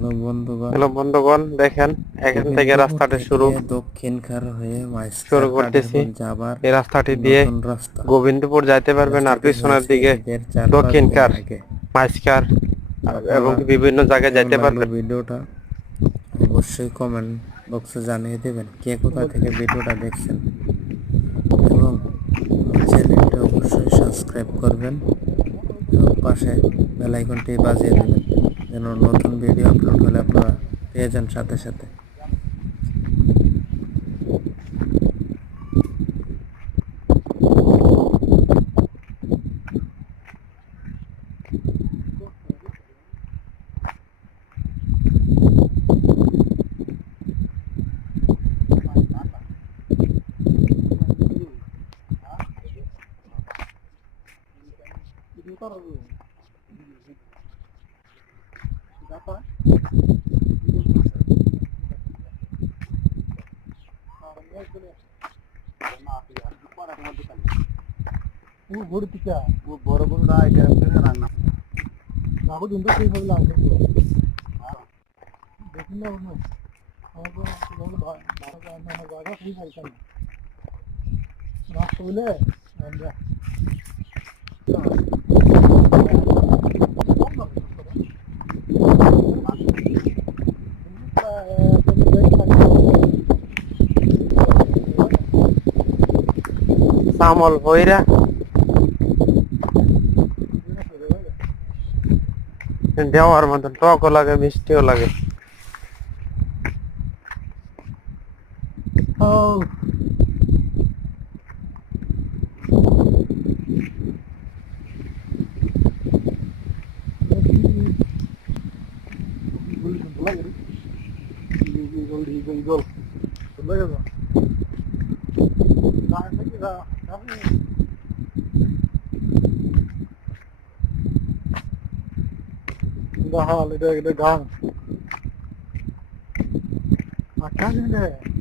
Hello বন্ধুগণ, দেখেন এখান থেকে রাস্তাটা শুরু করতেছি। এই রাস্তাটি দিয়ে গোবিন্দপুর যাইতে পারবেন, আর পিছনের দিকে দক্ষিণকার মাইজকার এবং বিভিন্ন জায়গায় যাইতে পারবেন। ভিডিওটা অবশ্যই কমেন্ট বক্সে জানিয়ে দেবেন কে কোথা থেকে ভিডিওটা দেখছেন, এবং চ্যানেলটি অবশ্যই সাবস্ক্রাইব করবেন এবং পাশে বেল আইকনটি বাজিয়ে দেবেন যেন নতুন ভিডিও আপলোড হলে আপনারা পেয়ে যান সাথে সাথে। বড় বড় রান্না রাখো দিন তো সেইভাবে লাগবে দেখুন না আমার জায়গা খুবই পাইতাম রাস্তা বলে সামল ভৈরা দেওয়ার মতন টকও লাগে, মিষ্টিও লাগে। Hal, det är gang. Man kan ju det.